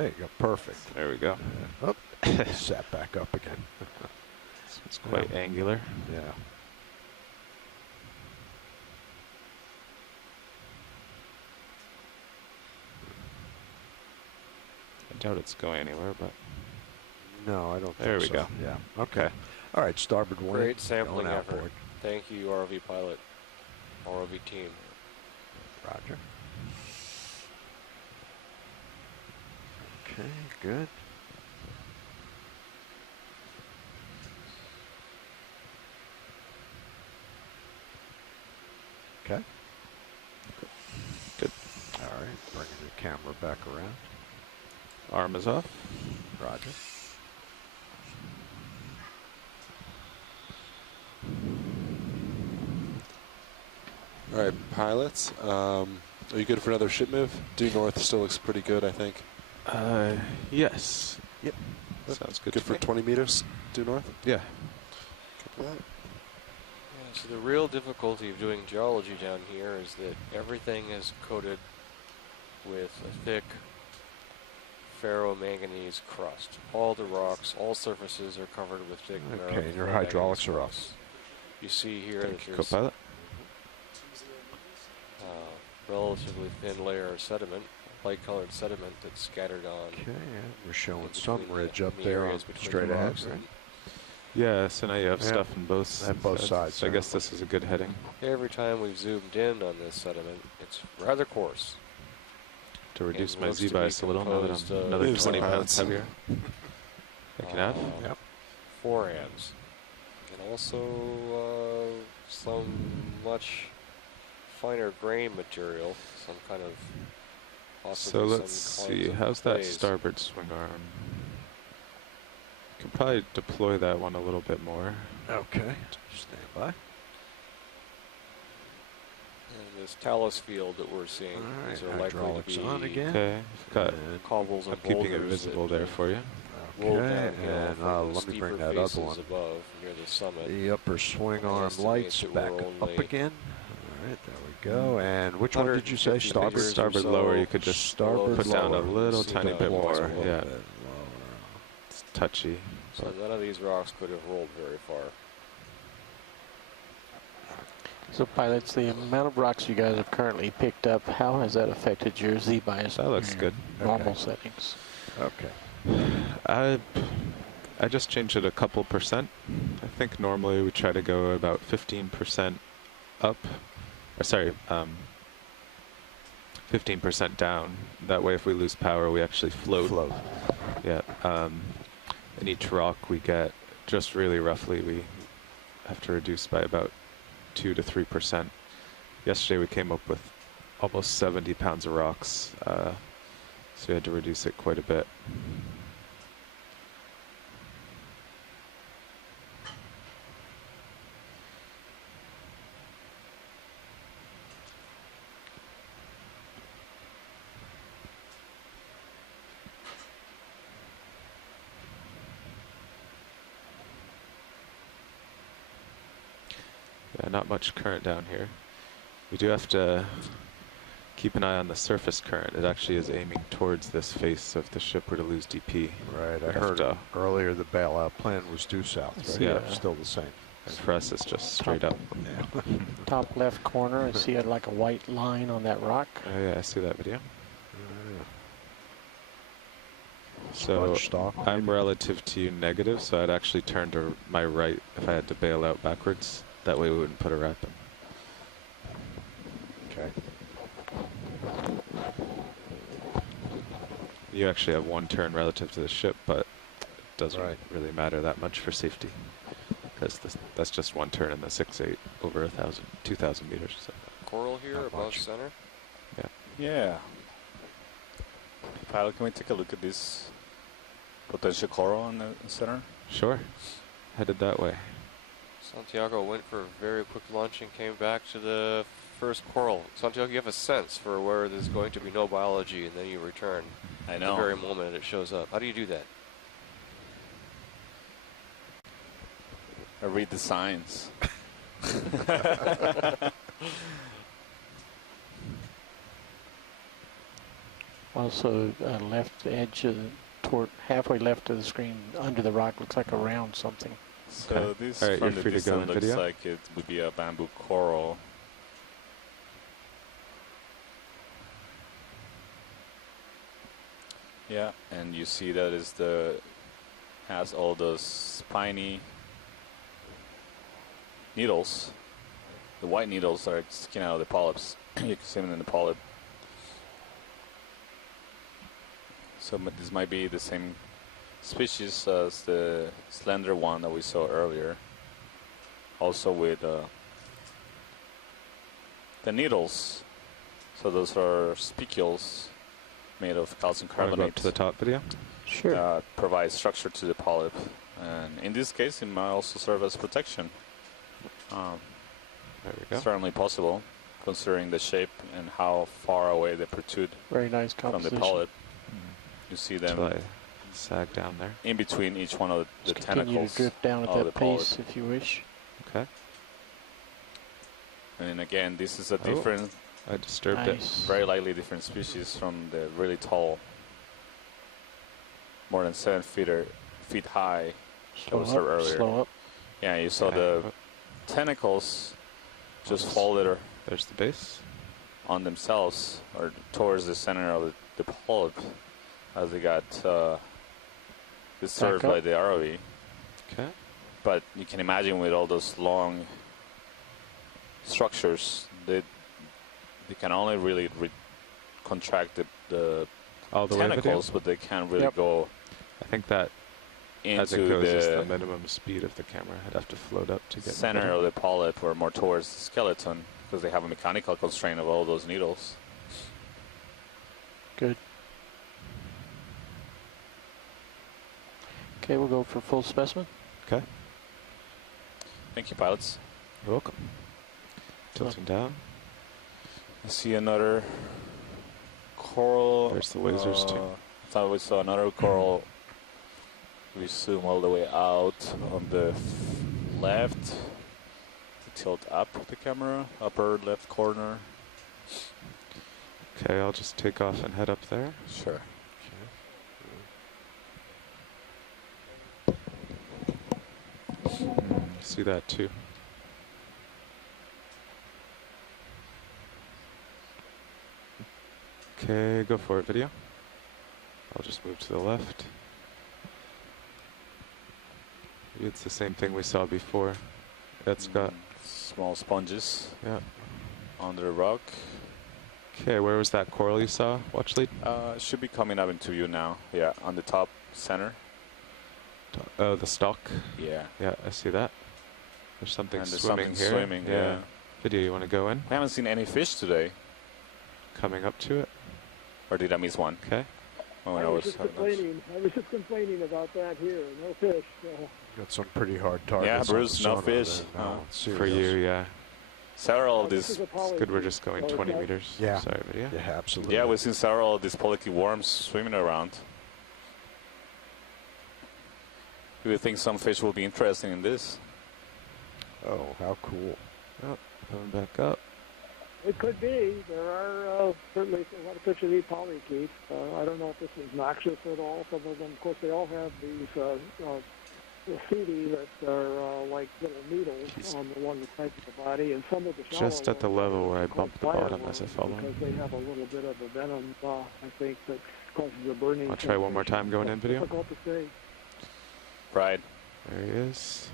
There you go. Perfect. There we go. Oh, sat back up again. It's quite angular. Yeah. I doubt it's going anywhere, but No, I don't there think we so. go. Yeah. Okay. All right, starboard wing. Great sampling going effort. outboard. Thank you, ROV pilot, ROV team. Roger. Okay, good. Okay. Good. All right, bringing the camera back around. Arm is off. Roger. All right, pilots. Are you good for another ship move? Due north still looks pretty good, I think. Yes. Yep. Sounds good. Good for 20 meters due north? Yeah. Copy that. Yeah, so the real difficulty of doing geology down here is that everything is coated with a thick ferromanganese crust. All the rocks, all surfaces are covered with thick Okay, and your ferromanganese hydraulics are crust. off. You see here Thank that you, there's co-pilot. relatively thin layer of sediment, light-colored sediment that's scattered on. Okay, and we're showing in some between ridge the up there on areas between straight the ahead. rocks. Right? Yeah, so now you have Yeah. stuff on both sides, So I yeah. guess this is a good heading. Every time we've zoomed in on this sediment, it's rather coarse. To reduce And my looks to be Z-bias a little now that composed I'm of another Moves 20 the pounds pilots. heavier. Thank you, Nav. Yep. Forehands. And also some much finer grain material, some kind of So possibly let's some see, kinds of how's that clays. starboard swing arm? Can probably deploy that one a little bit more. Okay, stand by. And this talus field that we're seeing, All right, these are likely to hydraulics be on again. Okay, got. And, cobbles I'm and keeping it boulders visible that there for you. roll okay, downhill and from the let me steeper bring that other faces one. above near the summit. The upper swing I arm estimate lights that back we're up only again. All right, there we go. And which one did you say? 150 Starboard? meters or Starboard so lower, you could just Starboard put down a lower. little See tiny down bit below more. as well. Yeah, Bit lower. it's touchy. So none of these rocks could have rolled very far. So pilots, the amount of rocks you guys have currently picked up, how has that affected your Z-bias? That looks good. Normal settings. Okay. I just changed it a couple percent. I think normally we try to go about 15% up. Or sorry, 15% down. That way if we lose power, we actually float. Yeah. And each rock we get, just really roughly, we have to reduce by about 2 to 3%. Yesterday we came up with almost 70 pounds of rocks, so we had to reduce it quite a bit. Yeah, not much current down here. We do have to keep an eye on the surface current. It actually is aiming towards this face if the ship were to lose DP. Right, I We have heard to- earlier the bailout plan was due south, right? Yeah. Still the same. And for us, it's just straight up. Yeah. Top left corner, I see like a white line on that rock. Oh yeah, I see that video. Sponge So stock, I'm maybe? relative to you negative, so I'd actually turn to my right if I had to bail out backwards. That way we wouldn't put a wrap in. Okay. You actually have one turn relative to the ship, but it doesn't Right. really matter that much for safety. Because that's just one turn in the 6-8 over 2,000 meters. So. Coral here Not above much. center. Yeah. Pilot, can we take a look at this potential coral on the center? Sure. Headed that way. Santiago went for a very quick launch and came back to the first coral. Santiago, you have a sense for where there's going to be no biology, and then you return I at the know. very moment it shows up. How do you do that? I read the signs. Also, left edge of the, toward halfway left of the screen, under the rock, looks like a round something. So Okay. this All right, from you're the free to go in distance looks video. like it would be a bamboo coral. Yeah, and you see that is has all those spiny needles. The white needles are sticking out of the polyps. You can see them in the polyp. So this might be the same species as the slender one that we saw earlier. Also with the needles. So those are spicules made of calcium Wanna go carbonate. up to the top video? Sure. Provide structure to the polyp. And in this case, it might also serve as protection. There we go. Certainly possible, considering the shape and how far away they protrude Very nice from the composition. polyp. You see them Till I sag down there. in between each one of the Just continue tentacles. to drift down at of that the polyp. pace if you wish. Okay. And again, this is a Oh. different, I disturbed it. Nice. very likely different species from the really tall, more than 7 feet high. Slow observed up, earlier. slow up. Yeah, you saw Yeah. the tentacles just folded There's the base. on themselves or towards the center of the polyp as they got disturbed Back up. by the ROV. Okay. But you can imagine with all those long structures, they can only really contract the All the way video. tentacles, but they can't really Yep. go I think that as it into goes is the the minimum speed of the camera. I'd have to float up to get center better. of the polyp or more towards the skeleton because they have a mechanical constraint of all those needles. Good. Okay, we'll go for full specimen. Okay. Thank you, pilots. You're welcome. Tilting down. I see another coral. There's the lasers too. I thought we saw another coral. We zoom all the way out on the left. To tilt up the camera, upper left corner. Okay, I'll just take off and head up there. Sure. See that too. Okay, go for it, video. I'll just move to the left. It's the same thing we saw before. It's got, small sponges yeah. under the rock. Okay, where was that coral you saw? Watch lead. Should be coming up into view now. Yeah, on the top center. Oh, the stalk. Yeah. Yeah, I see that. There's something And there's swimming something here. swimming, yeah. Video, you want to go in? I haven't seen any fish today. Coming up to it. Or did I miss one? Okay. Oh, I was just complaining about that here. No fish. Got some pretty hard targets. Yeah, on the Bruce, no sonar fish. there. Oh. No, it's For you, serious. yeah. Several of This these. is a It's good we're just going 20 meters. Yeah. Sorry, video. Yeah, absolutely. Yeah, we've seen several of these polychaete worms swimming around. Do you think some fish will be interested in this? Oh, how cool. Oh, coming back up. It could be. There are certainly a lot of fish that eat polychaete. I don't know if this is noxious at all. Some of them, of course, they all have these graffiti that are like little needles along the sides of the body, and some of the shallow Just at the ones level are where I called bumped the fire bottom as I worms fell in. because they have a little bit of a venom, I think, that causes a burning. I'll try one more time going in, It's video. difficult to say. Right. There he is.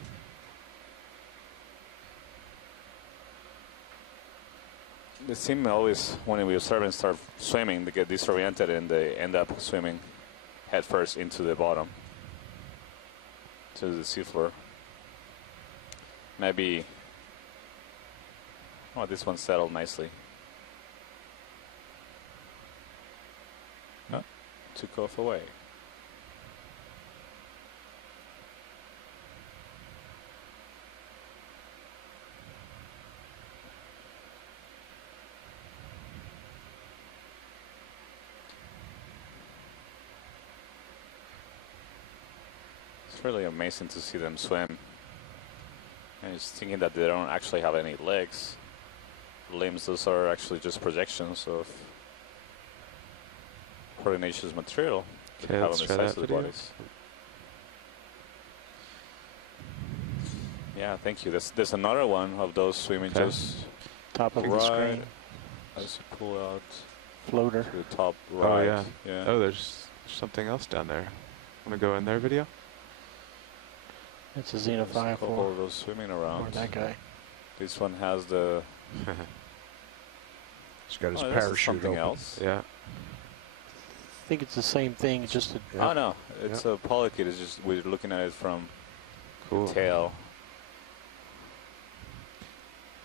They seem always, when we observe and start swimming, they get disoriented and they end up swimming head first into the bottom, to the seafloor. Maybe, oh, this one settled nicely. Oh, took off away. It's really amazing to see them swim. And it's thinking that they don't actually have any legs. Limbs, those are actually just projections of proteinaceous material Okay, have on let's the try sides that of the video. bodies. Yeah, thank you. There's another one of those swimming Okay. just Top of the right screen. as you pull out Floater. to the top Oh, right. yeah. Yeah. Oh, there's something else down there. Want to go in there, video? It's a There's a Xeno couple of those swimming or around. that guy. This one has the He's got his this is parachute something open. else. Yeah. I think it's the same thing. It's just a Yeah. Oh no, it's a polychaete. It's just we're looking at it from Cool. the tail.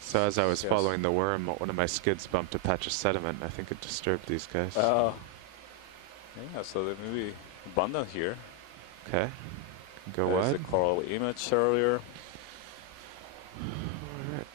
So as I was Yes. following the worm, one of my skids bumped a patch of sediment. I think it disturbed these guys. Oh. Yeah, so they may be abundant here. Okay. Go There's wide. the coral image earlier. All right.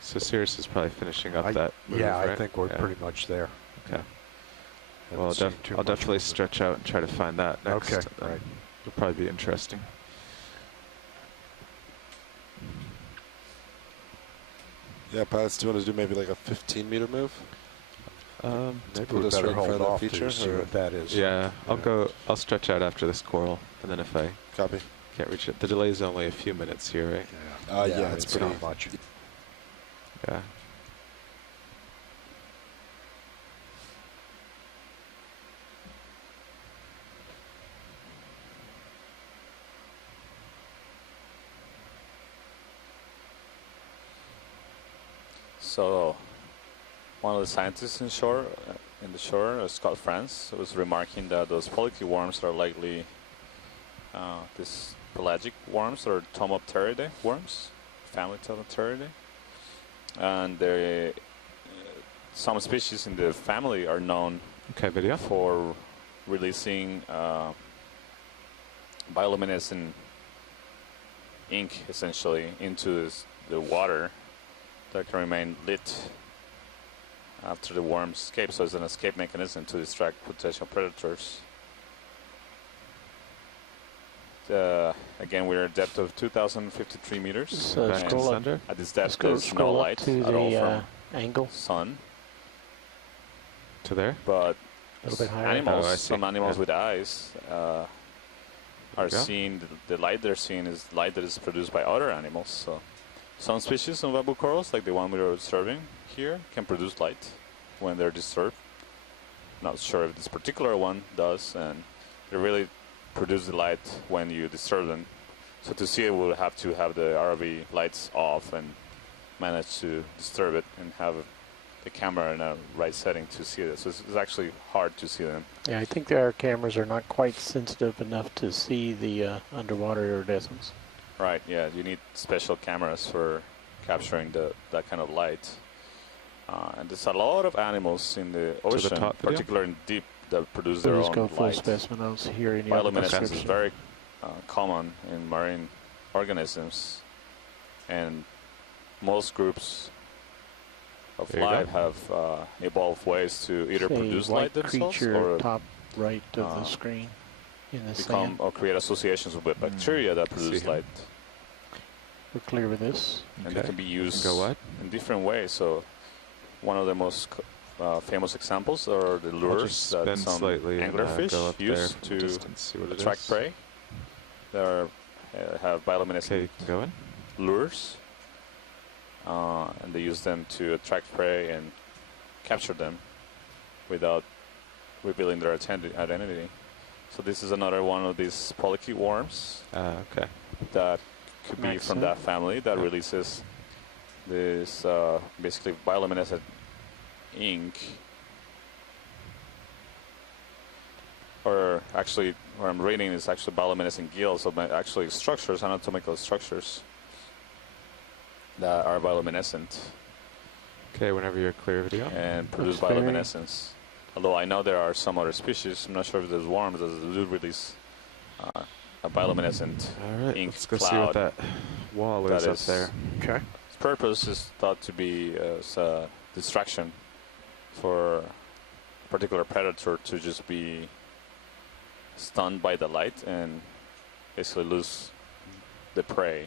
So Sirius is probably finishing up that move, Yeah, right? I think we're Yeah. pretty much there. Okay. Haven't Well, seen too I'll much definitely movement. stretch out and try to find that next. Okay, right. It'll probably be interesting. Yeah, pilots, do you want to do maybe like a 15-meter move? Maybe put we us better right in front hold of that off feature, to see or- what that is. Yeah, Yeah. I'll stretch out after this coral, and then if I Copy. can't reach it, the delay is only a few minutes here, right? Yeah, it's pretty not much. Yeah. So, one of the scientists in the shore, Scott France, was remarking that those polychaete worms are likely these pelagic worms or Tomopteridae worms, family Tomopteridae, and some species in the family are known Okay, video. for releasing bioluminescent ink, essentially, into the water that can remain lit after the worms escape. So it's an escape mechanism to distract potential predators. Again, we're at a depth of 2,053 meters. So Okay. scroll up. Under. At this depth, Scroll, there's no scroll up light to at all the from angle. sun. To there. But A little bit higher. animals, Oh, I see. some animals Yeah. with eyes are go. seeing, the light they're seeing is light that is produced by other animals. So some species of bamboo corals, like the one we are observing here, can produce light when they're disturbed. Not sure if this particular one does, and they really produce the light when you disturb them. So to see it, we'll have to have the ROV lights off and manage to disturb it and have the camera in a right setting to see it. So it's actually hard to see them. Yeah, I think our cameras are not quite sensitive enough to see the underwater iridescence. Right, yeah, you need special cameras for capturing that kind of light. And there's a lot of animals in the ocean, top video? particularly in deep, that produce We'll their just own go full light. specimen. I don't hear any other Bioluminescence is description. very common in marine organisms, and most groups of There you go. life have evolved ways to either Say produce white light themselves creature or top right of uh, the screen in the become sand. or create associations with bacteria that see produce him. light, We're clear with this. and they can be used Go what? in different ways. So one of the most famous examples are the I'll lures just that spin some slightly and anglerfish go up there use from to distance, see what it attract is. prey. They have bioluminescent Okay, you can go in. lures, and they use them to attract prey and capture them without revealing their identity. So this is another one of these polychaete worms Okay. that could be Makes from sense. that family that Yeah. releases this basically bioluminescent ink. Or actually, what I'm reading is actually bioluminescent gills, so actually structures, anatomical structures that are bioluminescent Okay, whenever you're clear, video. and produce That's very- bioluminescence. Although I know there are some other species, I'm not sure if there's worms that do release a bioluminescent All right, ink let's go see what cloud that wall that is up there. Okay. Its purpose is thought to be as a distraction for a particular predator to just be stunned by the light and basically lose the prey.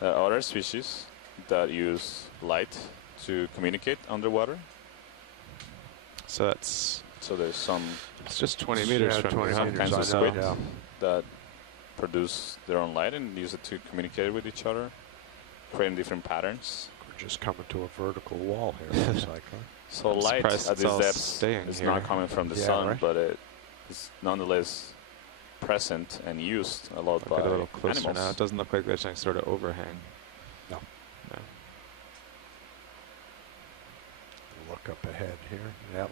There are other species that use light to communicate underwater. So that's So there's some it's just 20 meters from $20 here. some meters, kinds of I know, squid yeah. that produce their own light and use it to communicate with each other, creating different patterns. We're just coming to a vertical wall here, it looks like, huh? So I'm light surprised at it's this all depth staying is here. not coming from the Yeah, sun, right. but it is nonetheless present and used a lot I'll by get a little closer animals. now. It doesn't look like there's any sort of overhang. No. No. Look up ahead here. Yep.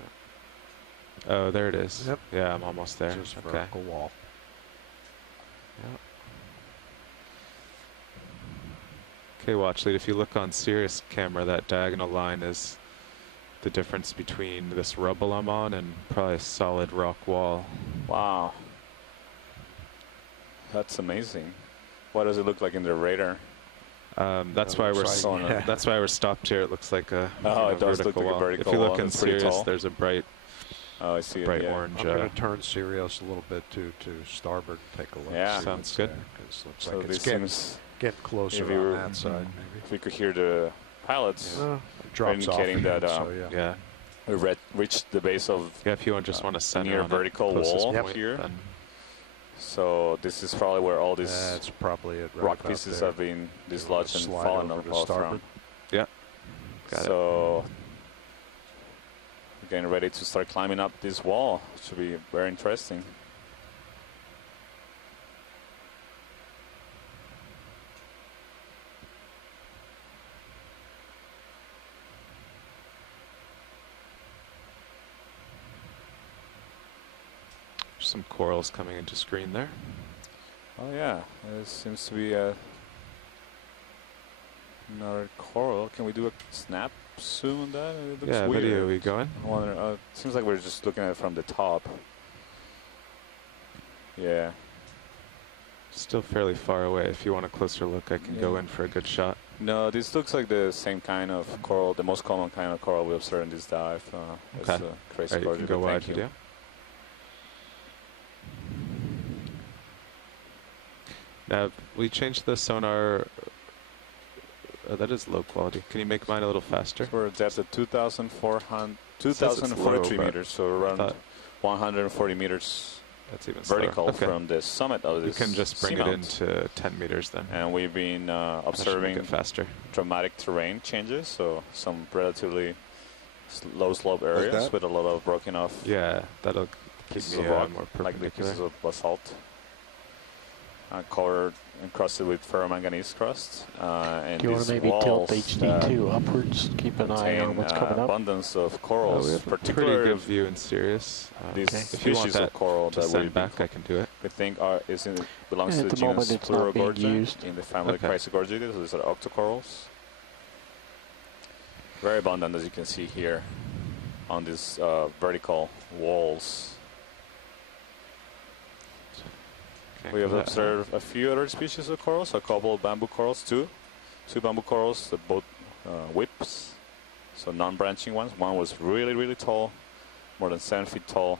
Oh, there it is. Yep. Yeah, I'm almost there. Just Okay. vertical wall. Yep. Okay, watch lead. If you look on Sirius camera, that diagonal line is the difference between this rubble I'm on and probably a solid rock wall. Wow. That's amazing. What does it look like in the radar? That's That why we're looks like- yeah. that's why we're stopped here. It looks like a Oh, it does look vertical like a wall. vertical If you wall, look in and it's pretty Sirius, tall. there's a bright Oh, I see bright it. Yeah. orange. I'm going to turn Sirius a little bit to starboard and take a look. Yeah. see Sounds what's good. there, 'cause it looks So like this it's getting, seems, getting closer if you were- on that side, maybe. if we could hear the pilots, It drops off indicating again, that, so yeah. Yeah. we reached the base of Yeah. If you just want to center near on it, vertical closest wall point, here. then So this is probably where all these That's probably it. Right rock about pieces there. have been You wanna dislodged and slide fallen over to off starboard? from. got it. So we're getting ready to start climbing up this wall. Should be very interesting. Some corals coming into screen there. Oh yeah, there seems to be another coral. Can we do a snap zoom on that? It looks Yeah, weird. video, we going? I wonder, it seems like we're just looking at it from the top. Yeah. Still fairly far away. If you want a closer look, I can go Yeah. in for a good shot. No, this looks like the same kind of coral, the most common kind of coral we observe in this dive. Okay. It's crazy All right, you gorgeous. can go but wide, thank video. Now, we changed the sonar. That is low quality. Can you make mine a little faster? So we're at depth of 2,400, Says it's 2,043 low, but meters, so around thought- 140 meters That's even slower. vertical Okay. from the summit of You this can just bring it seamount. into 10 meters then. And we've been That should make observing it faster. dramatic terrain changes, so some relatively low slope areas that? with a lot of broken off Yeah, that'll keep pieces me of rock, more like the perpendicular. pieces of basalt, covered encrusted with ferromanganese crust, and Do you want these to maybe tilt walls HD2 upwards? Keep an eye contain on what's coming up. abundance of Oh, corals, we have a pretty particularly good view in Sirius. these Okay. If you want species that of coral to that send back, I can do it. we think belongs At to the the moment genus it's not being Plurogorgia used. in the family Okay. Chrysogorgiidae. So these are octocorals. Very abundant, as you can see here, on these vertical walls. Can't We go have that high. observed a few other species of corals, a couple of bamboo corals, two bamboo corals, both whips, so non-branching ones. One was really, really tall, more than 7 feet tall,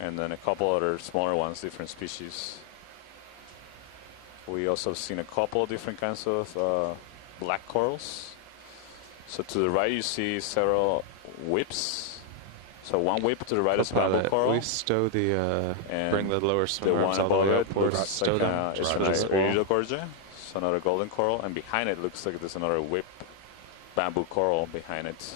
and then a couple other smaller ones, different species. We also have seen a couple of different kinds of black corals. So to the right you see several whips. So one whip to the right is bamboo Co-pilot, coral. we stow the, And bring the lower the swim one arms all the above way it upward. looks Stow like them. it's just an for this wall. Iridogorgia, so another golden coral, and behind it looks like there's another whip bamboo coral behind it.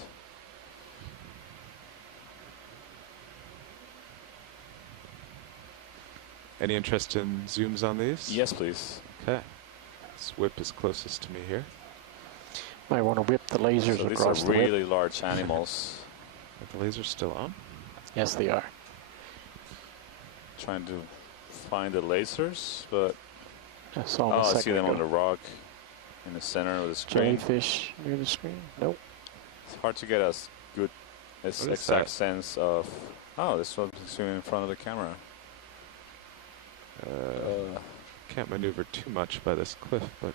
Any interest in zooms on these? Yes, please. Okay. This whip is closest to me here. Might want to whip the lasers So these across are the whip. really large animals. Are the laser's still on? Yes, they are. Trying to find the lasers, but I saw them oh, a I second see them on the ago. rock in the center of the screen. Jellyfish near the screen? Nope. It's hard to get a good, What is exact that? sense of. Oh, this one's swimming in front of the camera. Can't maneuver too much by this cliff, but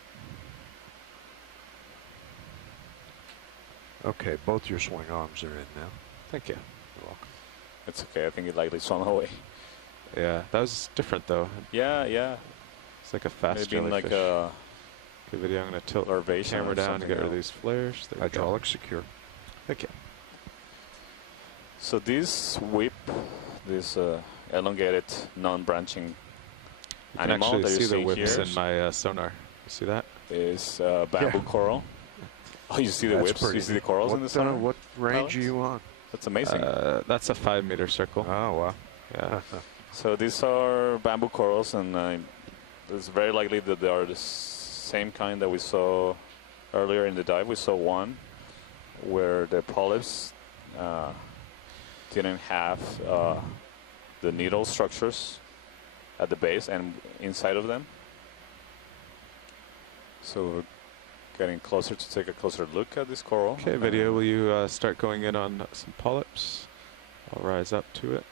Okay, both your swing arms are in now. Thank you. You're welcome. It's okay. I think it likely swung away. Yeah, that was different though. Yeah, yeah. It's like a fast Maybe in jellyfish. like a Okay, video. I'm gonna tilt the larvation camera or down to something get rid of else. these flares. There we go. Hydraulic secure. Thank you. So this whip, this elongated, non-branching You can animal actually that see you the see whips here in my sonar. You see that? is bamboo coral. Oh, you see the That's whips? pretty You see the neat. corals in the center? What range are Alex? you on? That's amazing. That's a 5-meter circle. Oh, wow. Yeah. So these are bamboo corals, and it's very likely that they are the same kind that we saw earlier in the dive. We saw one where the polyps didn't have the needle structures at the base and inside of them. So we're getting closer to take a closer look at this coral. Okay, video. Will you start going in on some polyps? I'll rise up to it.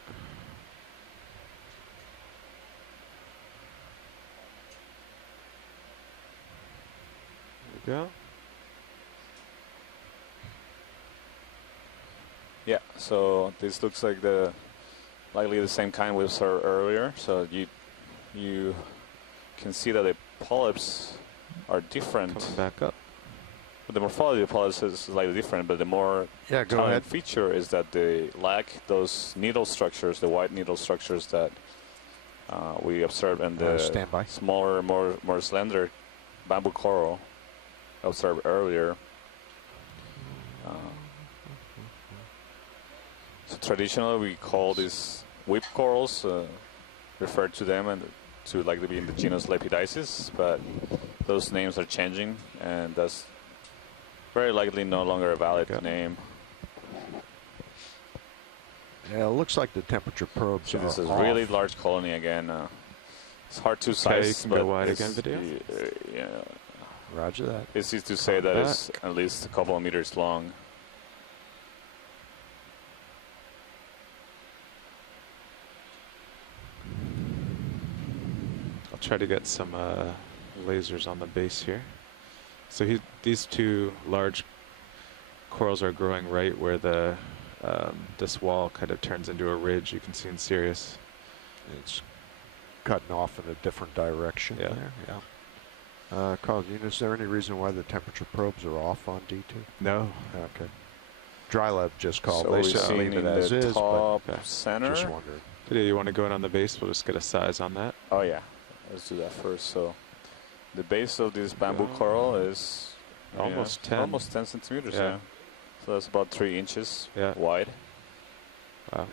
There we go. Yeah, so this looks like likely the same kind we saw earlier. So you can see that the polyps are different. Coming back up. But the morphology of polyps is slightly different, but the more Yeah, go telling ahead. feature is that they lack those needle structures, the white needle structures that we observed in the Stand by. smaller, more slender bamboo coral observed earlier. So traditionally we call these whip corals, refer to them and to likely be in the genus Lepidices, but those names are changing, and that's very likely no longer a valid name. Yeah, it looks like the temperature probes So are this is off. really large colony again. It's hard to Okay, you size, can but go wide it's, again, video. Yeah, Roger that. it's easy to say that it's at least a couple of meters long. I'll try to get some lasers on the base here. So these two large corals are growing right where this wall kind of turns into a ridge you can see in Sirius. It's cutting off in a different direction Yeah. there. Yeah. Carl, is there any reason why the temperature probes are off on D2? No. Okay. Dry Lab just called. So They we're said seeing leave it in as the is, but top okay. center. just wondered. Video, you want to go in on the base? We'll just get a size on that. Oh yeah, let's do that first. So the base of this bamboo coral is Almost 10. Almost 10 centimeters. Yeah. Yeah. So that's about 3 inches Yeah. wide. Wow.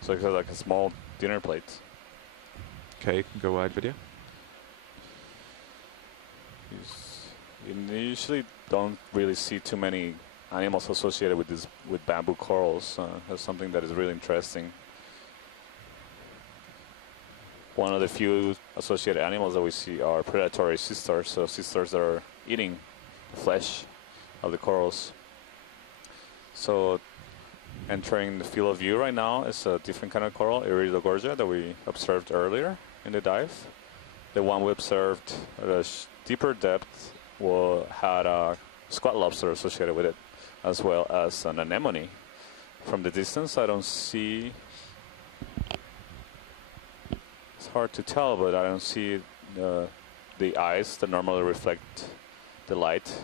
So it's like a small dinner plate. Okay, you can go wide, video. You usually don't really see too many animals associated with bamboo corals. That's something that is really interesting. One of the few associated animals that we see are predatory sea stars, so sea stars that are eating flesh of the corals. So entering the field of view right now is a different kind of coral, Iridogorgia, that we observed earlier in the dive. The one we observed at a deeper depth had a squat lobster associated with it, as well as an anemone. From the distance, I don't see. It's hard to tell, but I don't see the eyes that normally reflect the light.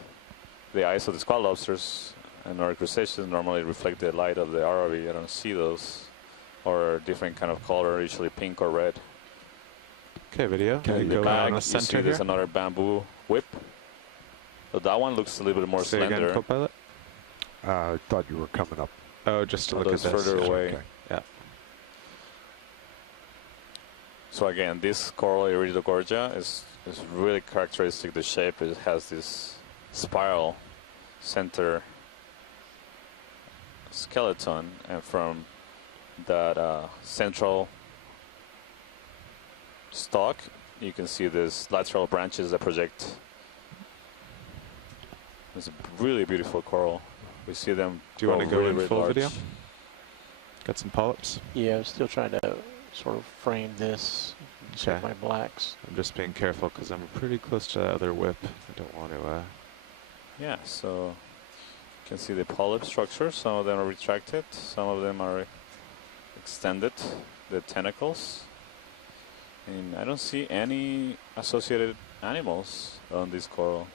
The eyes of the squat lobsters and our crustaceans normally reflect the light of the ROV. I don't see those, or different kind of color, usually pink or red. Okay, video. Okay, In Go the in back, on the you see center there's here. another bamboo whip. So that one looks a little bit more Say slender. again, co-pilot. I thought you were coming up. Oh, just to look at Those this. further yeah. away. Okay. Yeah. So again, this coral Iridogorgia is really characteristic. The shape, it has this spiral center skeleton, and from that central stalk, you can see these lateral branches that project. It's a really beautiful coral. We see them. Do you want to go really, in really full large. video? Got some polyps. Yeah, I'm still trying to sort of frame this, check Okay. my blacks. I'm just being careful because I'm pretty close to that other whip. I don't want to. Yeah, so can see the polyp structure. Some of them are retracted, some of them are extended, the tentacles. And I don't see any associated animals on this coral.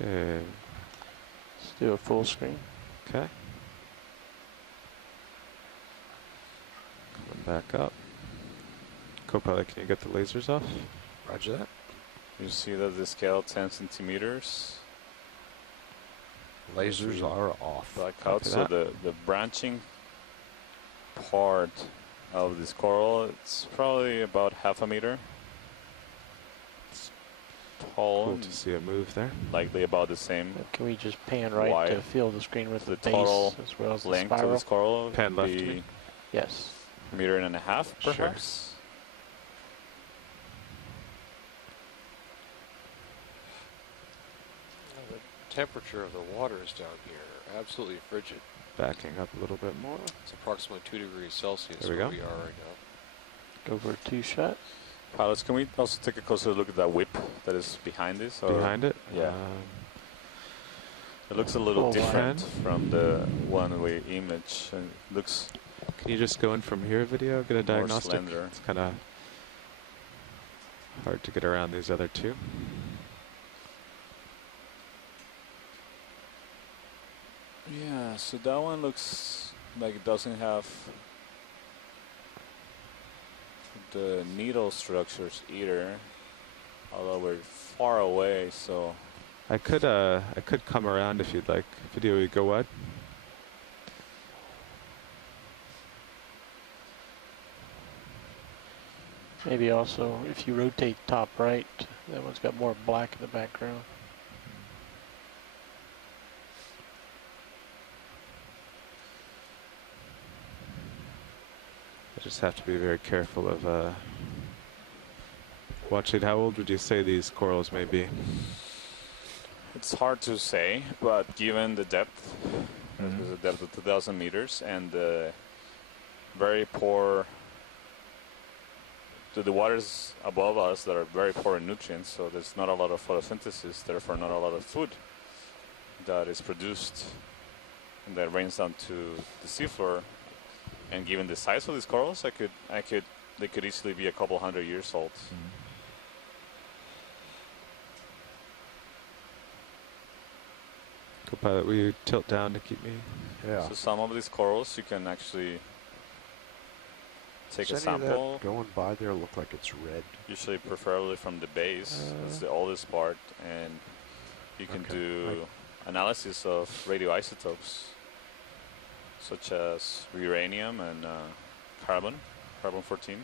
Okay. Let's do a full screen. Okay. Coming back up. Co-pilot, can you get the lasers off? Roger that. You see that the scale 10 centimeters. Lasers are off. Black out. Copy So that. the branching part of this coral, it's probably about half a meter tall. Cool to see it move there. Likely about the same Can we just pan right Wide. to fill the screen with The the, total base as well as the length of spiral? this coral. Pan would left to be me. Yes. a meter and a half, Sure. perhaps. The temperature of the waters down here are absolutely frigid. Backing up a little bit more. It's approximately 2 degrees Celsius There we where go. we are right now. Go for a 2-shot. Pilots, can we also take a closer look at that whip that is behind this? Or Behind it? Yeah. It looks a little Oh, wow. different from the one we image. And it looks Can you just go in from here, video? Get a more diagnostic? slender. It's kind of hard to get around these other two. Yeah, so that one looks like it doesn't have the needle structures either, although we're far away, so I could come around if you'd like. Video, you go wide. Maybe also, if you rotate top right, that one's got more black in the background. I just have to be very careful of watching. How old would you say these corals may be? it's hard to say, but given the depth, there's a depth of 2,000 meters and the very poor, to the waters above us that are very poor in nutrients, so there's not a lot of photosynthesis, therefore not a lot of food that is produced and that rains down to the seafloor. And given the size of these corals, they could easily be a couple hundred years old. Co-pilot, will you tilt down to keep me? Yeah. So some of these corals you can actually take Does a any of that sample, going by there look like it's red? usually preferably from the base. That's the oldest part, and you can Okay. do analysis of radioisotopes, such as uranium and carbon-14.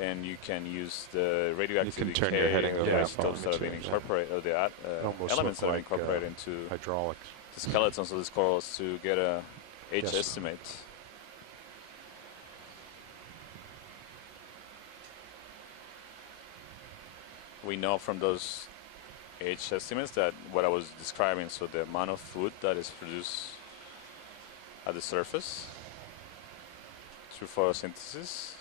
And you can use the radioactive You can turn your heading over and isotopes that follow have been into it. incorporated, or the almost elements that look are like, incorporated into Hydraulics. the skeletons of these corals to get a age Yes. estimate. We know from those age estimates that what I was describing, so the amount of food that is produced at the surface through photosynthesis,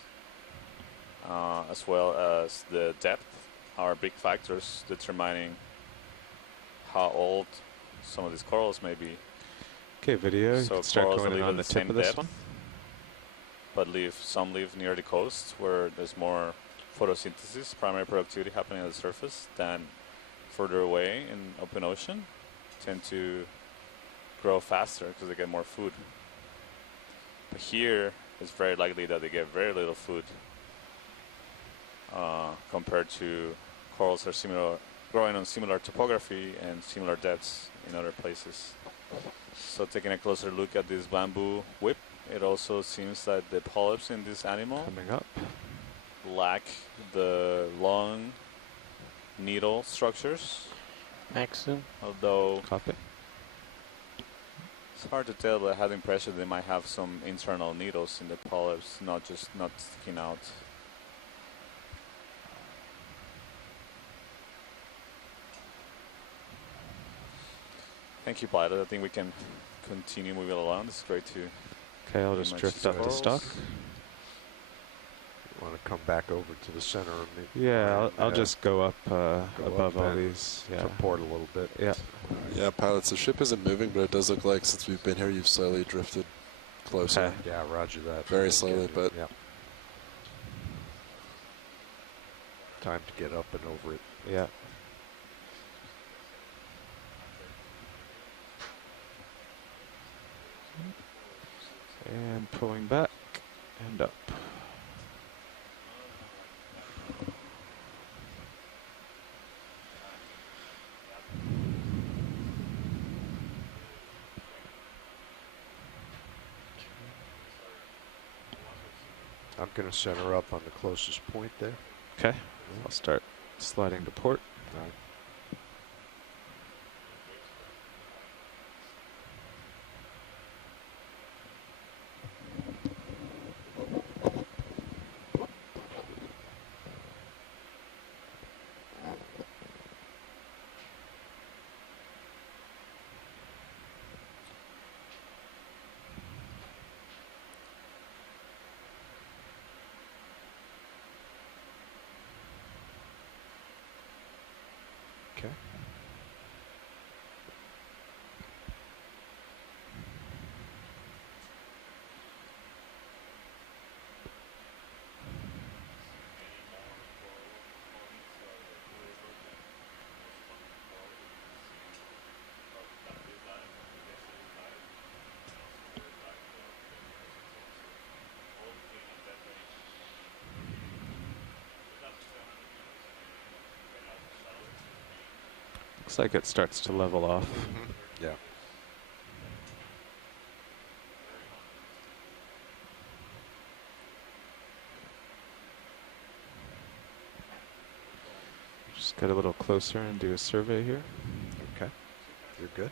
as well as the depth, are big factors determining how old some of these corals may be. Okay, video. You So can start corals going that in live on at the the tip same of this depth, one. but some live near the coast where there's more photosynthesis, primary productivity happening at the surface, than further away in open ocean, tend to grow faster because they get more food. But here, it's very likely that they get very little food compared to corals that are similar, growing on similar topography and similar depths in other places. So taking a closer look at this bamboo whip, it also seems that the polyps in this animal Coming up. lack the long needle structures, Maxim. although Copy. it's hard to tell, but I had the impression they might have some internal needles in the polyps, not sticking out. Thank you, pilot. I think we can continue moving along. It's great to. Okay, I'll pretty just much drift up to corals. stock. You want to come back over to the center of me? Yeah, I'll and, just go up above up all and these. Yeah. support a little bit. Yeah. Yeah, pilots, the ship isn't moving, but it does look like since we've been here, you've slowly drifted closer. Okay. Yeah, roger that. Very slowly, but- yeah. Time to get up and over it. Yeah. And pulling back and up. I'm going to center up on the closest point there. Okay. I'll start sliding to port. All right. Okay. Looks like it starts to level off. Yeah. Just get a little closer and do a survey here. Okay. You're good.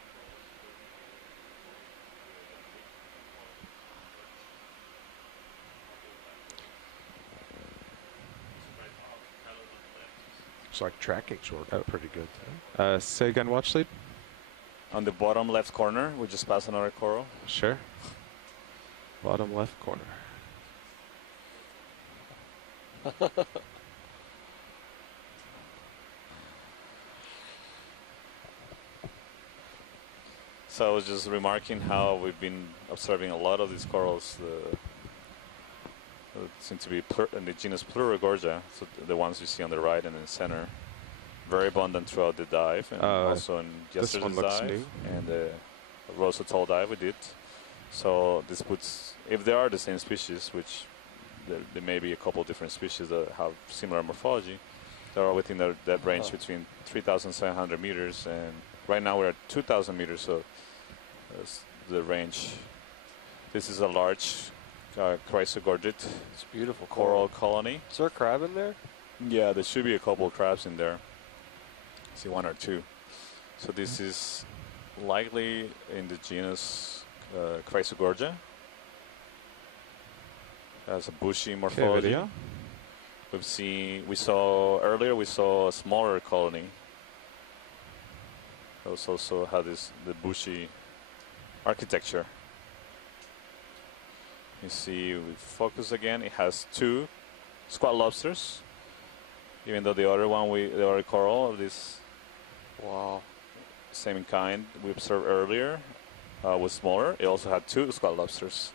Looks like tracking's working pretty good. Say again, watch lead. On the bottom left corner, we just passed another coral. Sure. Bottom left corner. So I was just remarking how we've been observing a lot of these corals. Seem to be in the genus Plurigorgia, so the ones you see on the right and in the center. Very abundant throughout the dive, and also in this one yesterday's looks dive new. and the Rosatol dive we did. So this puts, if they are the same species, which there may be a couple different species that have similar morphology, they are within that range between 3,700 meters, and right now we're at 2,000 meters, so that's the range. This is a large chrysogorgid It's beautiful coral colony. Is there a crab in there? Yeah, there should be a couple crabs in there. See, one or two. So this is likely in the genus Chrysogorgia. Has a bushy morphology. video. We saw earlier a smaller colony. Those also had the bushy architecture. You see, we focus again. It has two squat lobsters. Even though the other one, the other coral of this, Wow. same kind we observed earlier, was smaller. It also had two squat lobsters.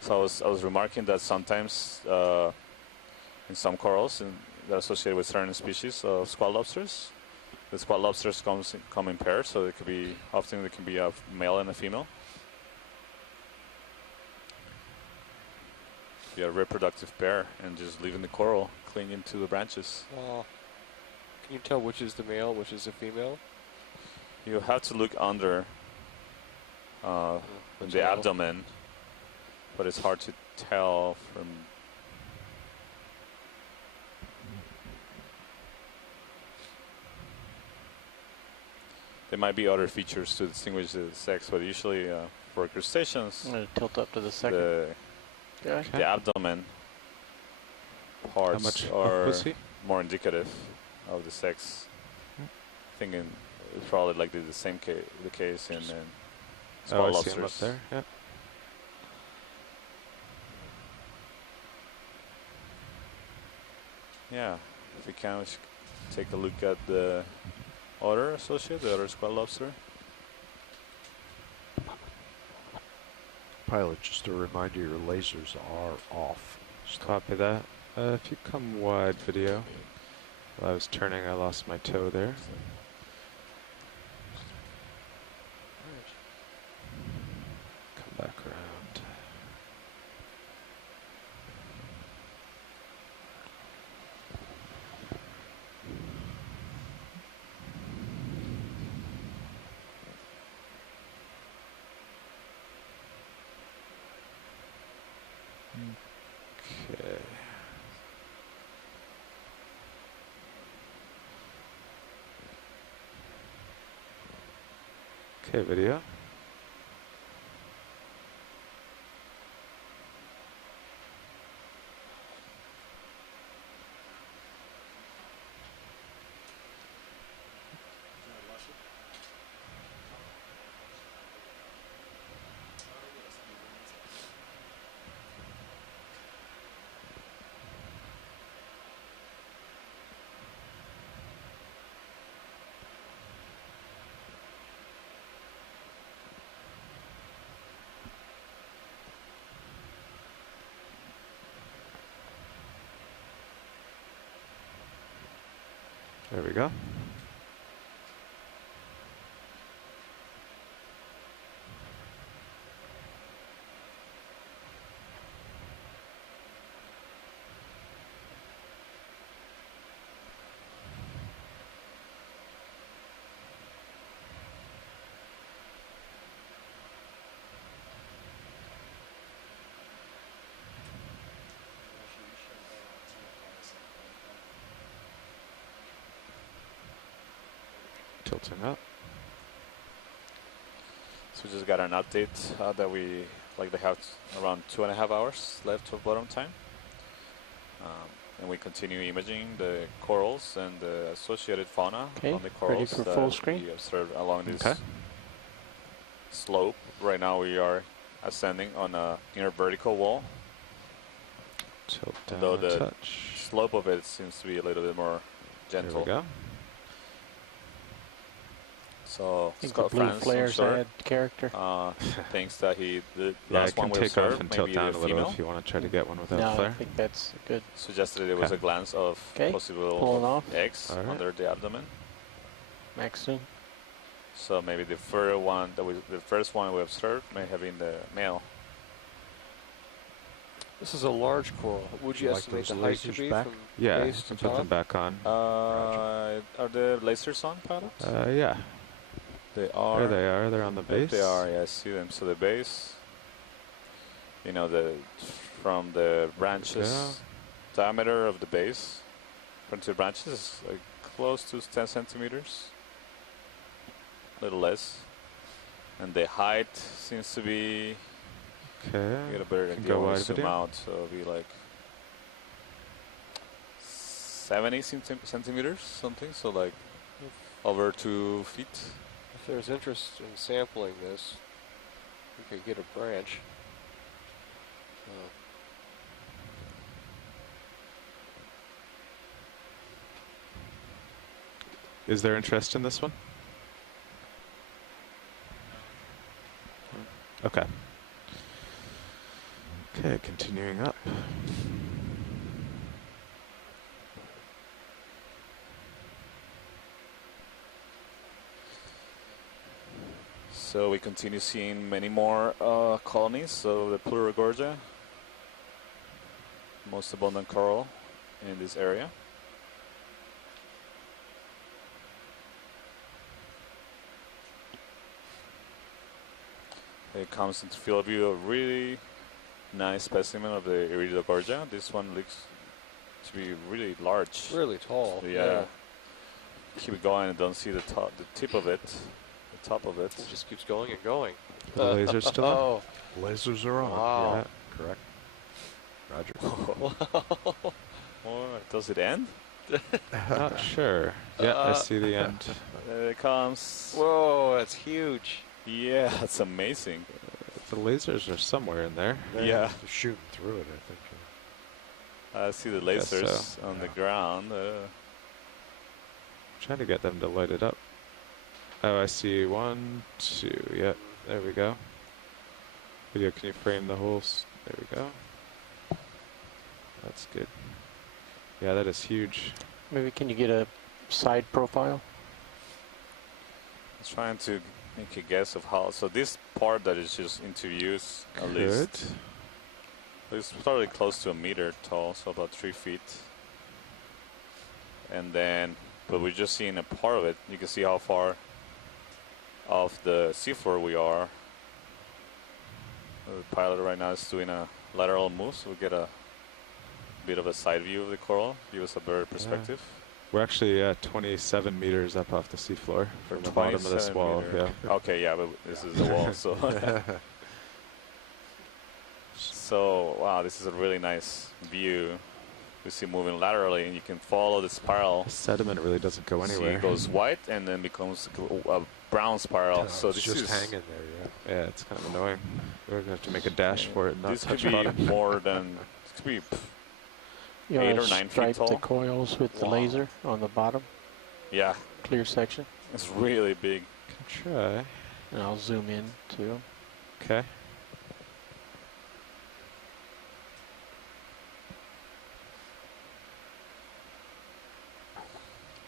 So I was remarking that sometimes in some corals that are associated with certain species of squat lobsters, the squat lobsters come in pairs. So it could be often it can be a male and a female. Be a reproductive pair and just leaving the coral clinging to the branches. Wow. Can you tell which is the male, which is the female? You have to look under Which the male? abdomen, but it's hard to tell from. There might be other features to distinguish the sex, but usually for crustaceans, I'm going to tilt up to the second guy. the abdomen parts much are was he? more indicative of the sex. I think it's probably like the same the case in Oh, small I see him up lobsters. there. Yep. Yeah, if we can, we should take a look at the other associate, the other squat lobster. Pilot, just a reminder, your lasers are off. Copy that. If you come wide, video. While I was turning, I lost my toe there. Come back around. Okay. Okay, video. There we go. Tilting up. So we just got an update that they have around 2.5 hours left of bottom time. And we continue imaging the corals and the associated fauna Okay, on the ready corals for that full screen? we observe along this Okay. slope. Right now we are ascending on a near vertical wall. Tilt down Although a the touch. slope of it seems to be a little bit more There gentle. we go. So I think Scott the blue Franz, I'm flares sure, add character. thinks that the Yeah, I last can one we take off observed, and tilt maybe down the a little female, if you want to try to get one without No, I flare. think that's good. suggested it was Okay. a glance of Okay, possible pulling off. eggs All right. under the abdomen. Max soon. So maybe the first one we observed may have been the male. This is a large coral. Would you Like estimate those the height to lasers be back? from Yeah, base to I'll put them top? back on. Are the lasers on, pilot? Yeah, They are. there they are. They're on the There base. they are. Yeah, I see them. So the base, from the branches, diameter of the base, from the branches is close to 10 centimeters, a little less, and the height seems to be. Okay. Get a better Can idea go when we wide zoom video. out, so it'll be like 70 centimeters, something. So like over 2 feet. If there's interest in sampling this, we could get a branch. Is there interest in this one? Okay. Okay, continuing up. So we continue seeing many more colonies of the Plurigorgia, most abundant coral in this area. It comes into field of view a really nice specimen of the Iridogorgia. This one looks to be really large. Really tall. Yeah. Keep it going and don't see the tip of it, the top of it. It just keeps going and going. The laser's still on? Oh. Lasers are on. Wow. Yeah, correct. Roger. Or does it end? Not sure. Yeah, I see the end. There it comes. Whoa, that's huge. Yeah, that's amazing. The lasers are somewhere in there. Yeah. They're shooting through it, I think. I see the Guess so. lasers on the ground. Trying to get them to light it up. Oh, I see 1, 2. Yep, there we go. Video, can you frame the whole? There we go. That's good. Yeah, that is huge. Maybe can you get a side profile? I'm trying to make a guess of how. So this part that is just into use, at least, it's probably close to 1 meter tall, so about 3 feet. And then, but we're just seeing a part of it. You can see how far off the seafloor we are. The pilot right now is doing a lateral move, so we get a bit of a side view of the coral, give us a better perspective. We're actually 27 meters up off the seafloor from the bottom of this 27 wall. meter. Yeah. Okay, yeah, but this is the wall, so. So, wow, this is a really nice view. You see moving laterally, and you can follow the spiral. The sediment really doesn't go See, anywhere. it goes white and then becomes a brown spiral. So it's this just is hanging there, yeah. Yeah, it's kind of annoying. We're gonna have to make a dash for it, and not this could touch be bottom. more than this could be. You 8 wanna or 9 feet stripe the tall. coils with the Wow. laser on the bottom, Yeah, clear section, it's really big. Can try. and I'll zoom in too. Okay.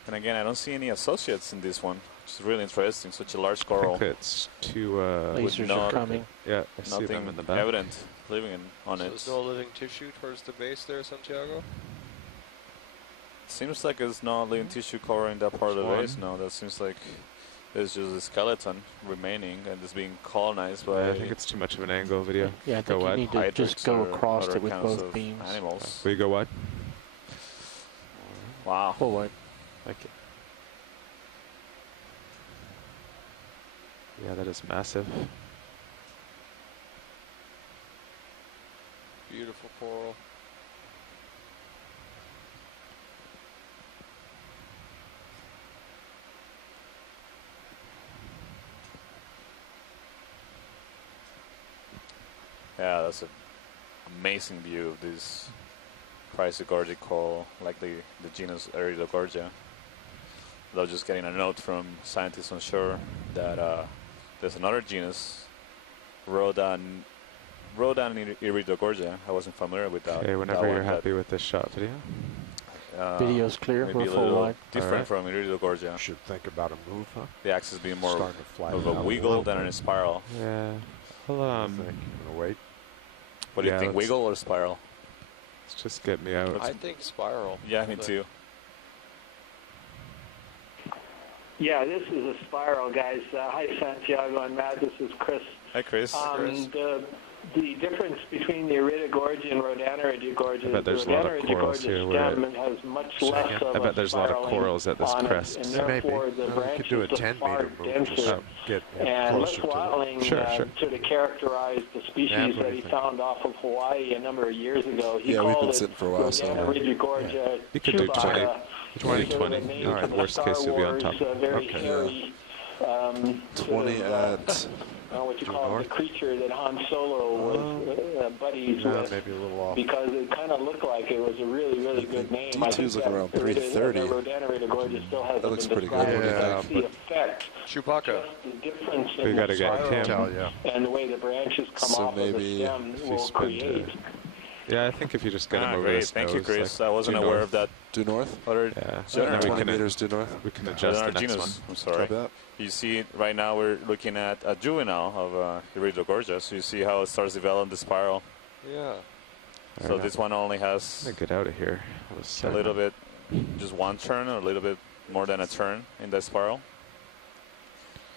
And again, I don't see any associates in this one, which is really interesting. Such a large I coral. think it's too. Lasers not- are coming. Yeah, I see them Nothing in the back. evident living on So it. there's no living tissue towards the base there, Santiago? Seems like there's no living tissue covering that part of the There's base. No, that seems like there's just a skeleton remaining and it's being colonized by Yeah, I think it's too much of an angle video. Yeah, I Go think you wide. need to hydrix just go or across other it with kinds both of beams. animals. Will you go wide? Wow. Full wide. Thank you. Yeah, that is massive. Beautiful coral. Yeah, that's an amazing view of this Chrysogorgia coral, like the genus Eridogorgia. Though just getting a note from scientists on shore that there's another genus, Rhodan Eridogorgia. I wasn't familiar with that. Okay, whenever that you're one, happy with this shot video. Video's clear. Maybe We're a full little wide. different Alright. from Eridogorgia. You should think about a move, huh? The axis being more Starting to fly of a out wiggle little than bit. a spiral. Yeah. Well, I think. I'm gonna wait. What do you Yeah, think, let's- wiggle or spiral? let's just get me out. I think spiral. Yeah, me too. Yeah, this is a spiral, guys. Hi, Santiago and Matt. This is Chris. Hi, Chris. The difference between the Iridogorgia and Rhodaniridogorgia I bet is there's the a lot of corals here Rhodaniridogorgia where stem has much less of I bet there's a lot of spiraling corals at this on it, crest. and Yeah, maybe. therefore the Well, we could branches do a are 10 far meter move. denser. Just get And Les closer to it. Watling Sure, sure. sort of characterized the species Yeah, what that do he you think? found off of Hawaii a number of years ago. He Yeah, we've been called sitting it for a while, so- Rhodaniridogorgia You could do chewbacca. 20, Sort of a 20. name All right, for the worst case, Star you'll be on Wars, top. very Okay. hairy, sort 20 of, at... what you Due call north? the creature that Han Solo was buddies No, with, maybe a little off. because it kind of looked like it was a really, really good name. I think D2's looking that around 330. Rhodaniridogorgia still hasn't That looks been pretty good. described. Yeah, That's the but- effect, Chewbacca. just the difference We in gotta the get spiraling Kim. Tell, yeah. and the way the branches come So off of the maybe stem if you will spin create. Yeah, I think if you just get him over Great. his Thank nose, you, Chris. like, I wasn't due aware north. of that. Due north? Other Yeah. genus. No, we 20 can, meters due north. we can adjust the Another next genus. one. I'm sorry. Copy that. You see, right now we're looking at a juvenile of Iridogorgia, so you see how it starts developing the spiral. Yeah. So Alright, this one only I'm has gonna get out of here. That was a sad. little bit, just one turn or a little bit more than a turn in that spiral.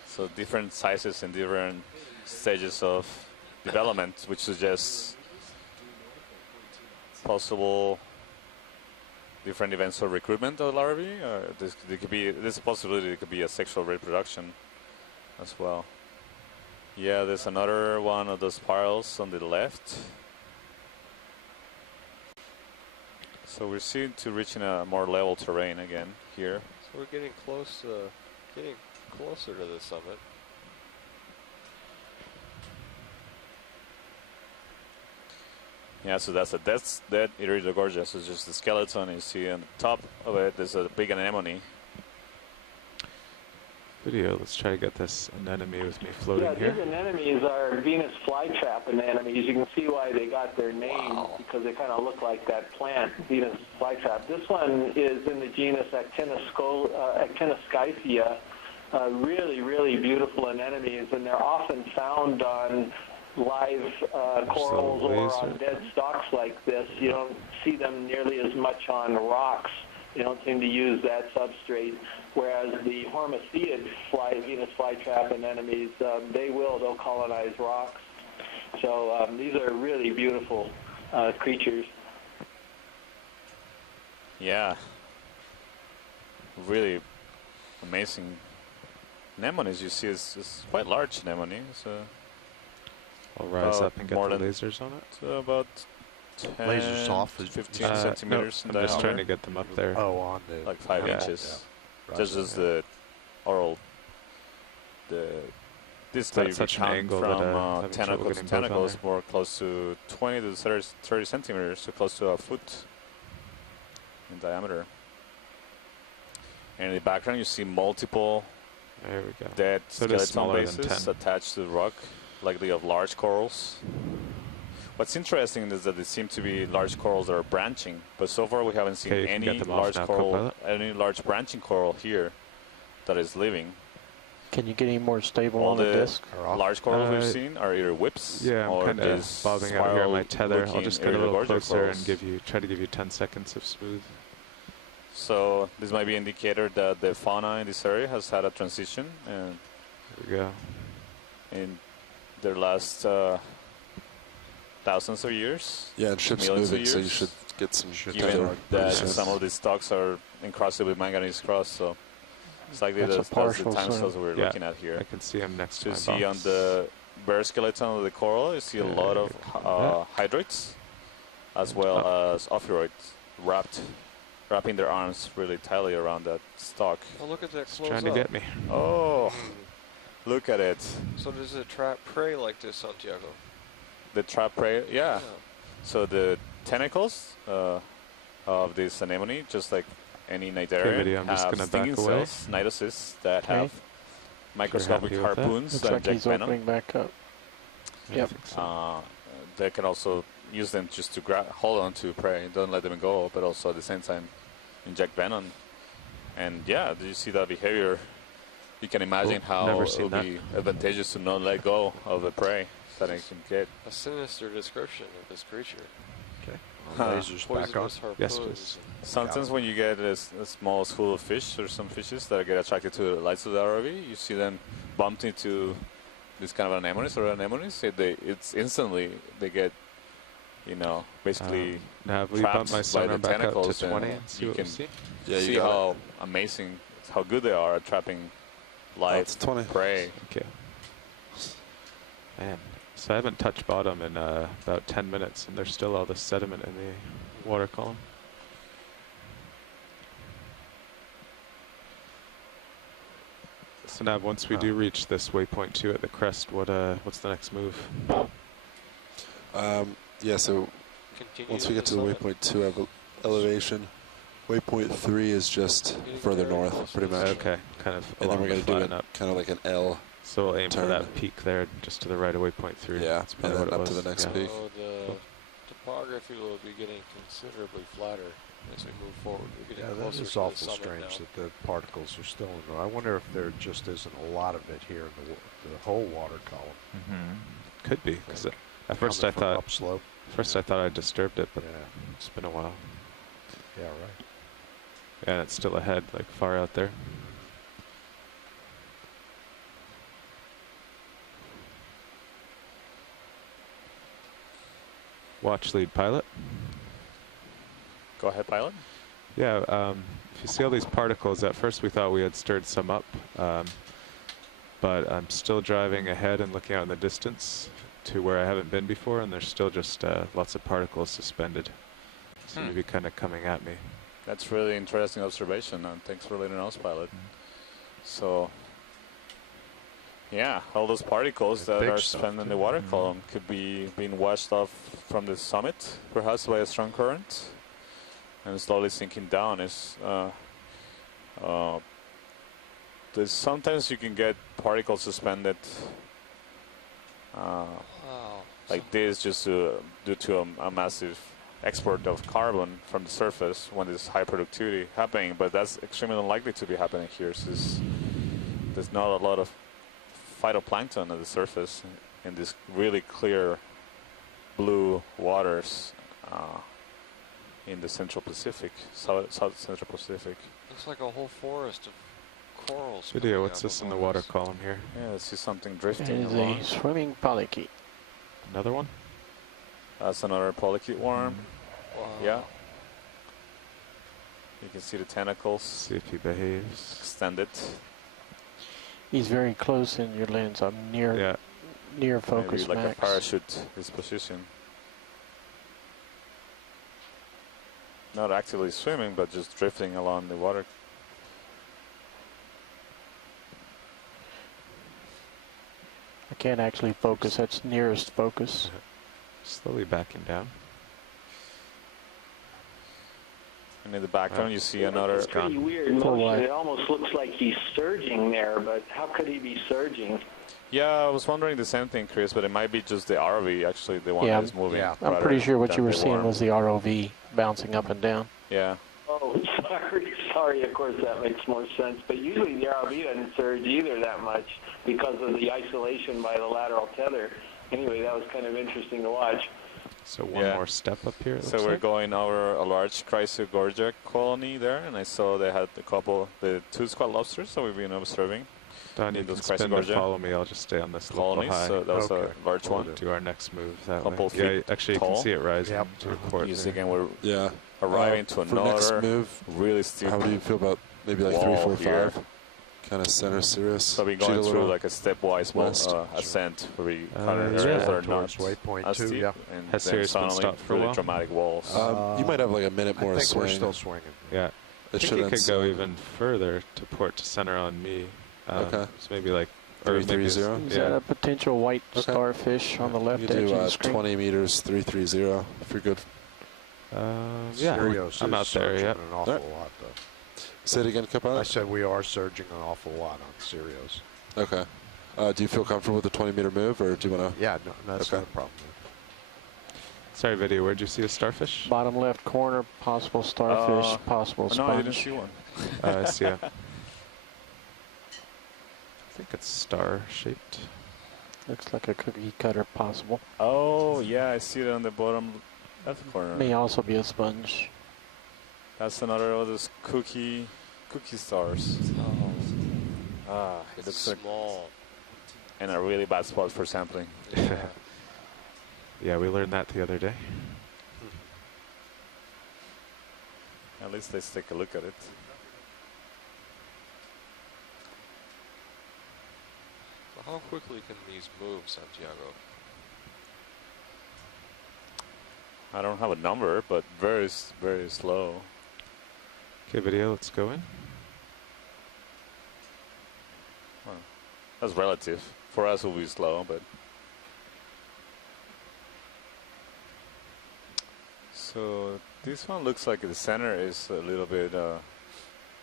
So different sizes and different stages of development, which suggests possible different events of recruitment of larvae. Or there could be, there's a possibility it could be a sexual reproduction as well. Yeah, there's another one of those spirals on the left. So we're seeing to reaching a more level terrain again here. So we're getting closer to the summit. Yeah, so that's that Irido Gorgeous is just the skeleton. You see on the top of it, there's a big anemone. Video. Let's try to get this anemone with me floating here. These anemones are Venus flytrap anemones. You can see why they got their name, because they kind of look like that plant, Venus flytrap. This one is in the genus Actinoscyphia. Really, really beautiful anemones, and they're often found on live corals or on dead stalks like this. You don't see them nearly as much on rocks. They don't seem to use that substrate, whereas the hormetheid Venus flytrap anemones, they'll colonize rocks. So these are really beautiful creatures. Yeah, really amazing anemones. You see, it's quite large anemone. So I'll rise up and get the lasers on it. So about 10, Lasers off 15 centimeters no, in I'm just trying diameter. to get them up there. Oh, on the Like 5 inches. Yeah. Just as the oral, this at you such an count angle from that, having trouble tentacles getting to both on tentacles, there. more close to 20 to 30 centimeters, so close to a foot in diameter. And in the background, you see multiple There we go. dead So it is skeleton smaller than bases 10. attached to the rock, likely of large corals. What's interesting is that they seem to be large corals that are branching, but so far we haven't seen Okay, you can any get them off large now, coral, co-pilot. any large branching coral here that is living. Can you get any more stable All on the the disc? large corals we've seen are either whips Yeah, I'm or kind of this bobbing out here on my tether. I'll spiral-looking just get a little Irido closer and corals. try to give you 10 seconds of smooth. So this might be an indicator that the fauna in this area has had a transition, and There we go. in their last thousands of years. Yeah, and ship's Millions of moving, so you years. should get some Given tether pretty that soon. some of these stocks are encrusted with manganese cross, so it's likely That's a that's the partial time sign. scales we're Yeah. looking at here. I can see him next to So my you see on box. the bare skeleton of the coral, you see a lot of hydroids, as well as ophiroids wrapping their arms really tightly around that stalk. Oh, look at that He's close trying to up. get me. Oh, look at it. So does it trap prey like this, Santiago? The trap prey, yeah. So the tentacles of this anemone, just like any cnidarian, video, I'm just have gonna stinging back away. cells, cnidocysts, that Okay. have microscopic happy with that. harpoons Looks that like inject he's venom. opening back up. I Yep. think so. They can also use them just to hold on to prey, don't let them go, but also at the same time inject venom. And yeah, do you see that behavior? You can imagine Cool. how Never it seen would that. be advantageous to not let go of the prey that it can get. A sinister description of this creature. Okay. Huh. Lasers back on. Poisonous harpoons. Yes, please. Sometimes when you get a small school of fish or some fishes that get attracted to the lights of the ROV, you see them bumped into this kind of anemones or anemones. It's instantly they get, basically Now, have we trapped bumped my by sonar the back up to tentacles, 20 and and see you what we can see? Yeah, see you got how amazing, how good they are at trapping live it's 20. prey. Okay. Man, so I haven't touched bottom in about 10 minutes, and there's still all this sediment in the water column. So now, once we do reach this waypoint 2 at the crest, what's the next move? Yeah, so Continue once we get to the summit. waypoint 2 elevation, waypoint 3 is just Getting further very north, close pretty to the much. Okay, kind of And then along we're the going to do flatten it up. kind of like an L. So we'll aim for turn. that peak there, just to the right of waypoint 3. Yeah, That's and probably then what it up to was. the next Yeah. peak. So the topography will be getting considerably flatter as we move forward. We're getting Yeah, that closer is to the awful summit strange now. that the particles are still in there. I wonder if there just isn't a lot of it here in the whole water column. Could be, because at first I Coming from thought upslope. I disturbed it, but Yeah, it's been a while. yeah, right. And it's still ahead, like far out there. Watch lead pilot. Go ahead, pilot. Yeah, if you see all these particles, at first we thought we had stirred some up, but I'm still driving ahead and looking out in the distance to where I haven't been before, and there's still just lots of particles suspended. seem to be kind of coming at me. That's really interesting observation, and thanks for letting us, pilot. So, yeah, all those particles that big are stuff, suspended in the too. water column could be being washed off from the summit, perhaps by a strong current, and slowly sinking down. There's sometimes you can get particles suspended Wow. like this just due to a massive export of carbon from the surface when there's high productivity happening, but that's extremely unlikely to be happening here since there's not a lot of phytoplankton at the surface in these really clear blue waters in the Central Pacific, South Central Pacific. Looks like a whole forest of corals. Video, coming what's out this in the above water us. column here? Yeah, I see something It drifting is along. a swimming polychaete. Another one? That's another polychaete worm. Wow. Yeah. You can see the tentacles See if he behaves. extended. He's very close in your lens. I'm near Yeah. near focus Maybe like max. a parachute is positioned. Not actively swimming, but just drifting along the water. I can't actually focus. That's nearest focus. Slowly backing down. And in the background, you see another. It's pretty weird Full motion. wide. It almost looks like he's surging there, but how could he be surging? Yeah, I was wondering the same thing, Chris, but it might be just the ROV, actually, the one Yeah, that is moving. yeah. I'm rather pretty sure what than you were the seeing worm. was the ROV bouncing up and down. Yeah. Oh, sorry. Of course, that makes more sense. But usually the ROV doesn't surge either that much because of the isolation by the lateral tether. Anyway, that was kind of interesting to watch. So one Yeah. more step up here. it So looks we're like. going over a large Chrysogorgia colony there, and I saw they had the two squat lobsters that we've been observing. Don, you in can those spin to Chrysogorgia follow me. I'll just stay on this local colonies. high. So that was Okay. a large Will one. do. Do our next move that Couple way. Yeah, feet actually you tall. can see it rising Yep. to the port You see there. again, we're Yeah. arriving to For next another move, really steep. how do you feel about maybe like 3, wall 4, here. 5? Kind of center serious. So we're Cheat going a through little. like a stepwise west. ascent where we Uh, cut areas yeah. that are not Towards waypoint as 2, steep, yeah. and Has then Sirius been suddenly stopped for a really while? dramatic walls. You might have like a minute I more think swing. we're still swinging. Yeah. It I think should it end could go soon. even further to port to center on me. Okay. So maybe like or maybe 330. Is that Yeah. a potential white Okay. starfish on the left You edge do of the screen? 20 meters, 330 if you're good. Yeah. Sirius I'm is out there. surging Yeah. an awful Alright. lot, though. Say it again, I Capella. said we are surging an awful lot on Sirius. Okay. Do you feel comfortable with the 20-meter move, or do you want to? Yeah, no, that's Okay. not a problem. Sorry, video. Where'd you see a starfish? Bottom left corner, possible starfish, possible No, I didn't sponge. see one. I see it. I think it's star-shaped. Looks like a cookie cutter possible. Oh, yeah, I see it on the bottom left corner. May also be a sponge. That's another of those cookie stars. Ah, it It's looks like small. in a really bad spot for sampling. Yeah, we learned that the other day. At least let's take a look at it. How quickly can these move, Santiago? I don't have a number, but very, very slow. Okay, video. Let's go in. That's relative. For us, it will be slow, but. So this one looks like the center is a little bit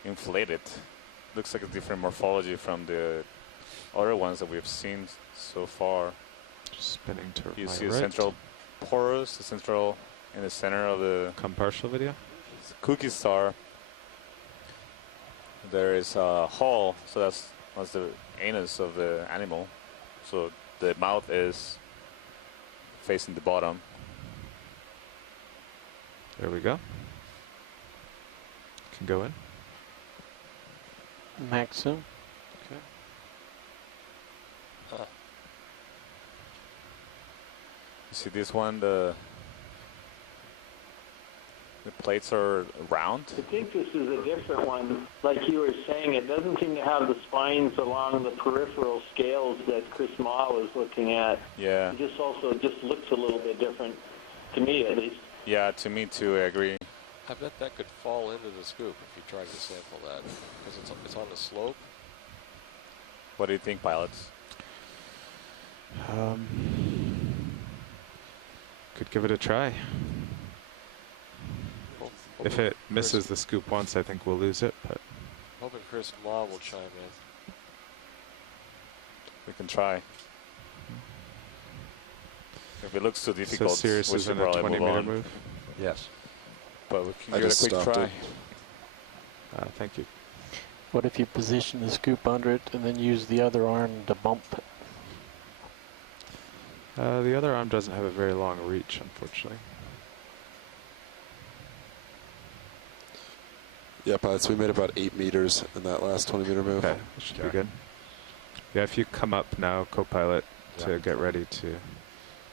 inflated. Looks like a different morphology from the other ones that we've seen so far. Just spinning to You my see right. the central porous, the central in the center of the Come partial video. cookie star. There is a hole, so that's the anus of the animal. So the mouth is facing the bottom. There we go. Can go in. Maxim. You see this one, the plates are round. I think this is a different one. Like you were saying, it doesn't seem to have the spines along the peripheral scales that Chris Ma was looking at. Yeah, It just looks a little bit different, to me at least. yeah, to me too, I agree. I bet that could fall into the scoop if you tried to sample that, because it's on the slope. What do you think, pilots? Could give it a try. If it misses the scoop once, I think we'll lose it. But Hoping Chris Ma will chime in. We can try. If it looks too difficult, so Sirius we is should in a probably 20 move meter on. move. Yes. But we can I give it a just quick stopped try. it. Thank you. What if you position the scoop under it and then use the other arm to bump it? The other arm doesn't have a very long reach, unfortunately. Yeah, pilots, we made about 8 meters in that last 20 meter move. Okay, that should be good. Yeah, if you come up now, co-pilot, to get ready to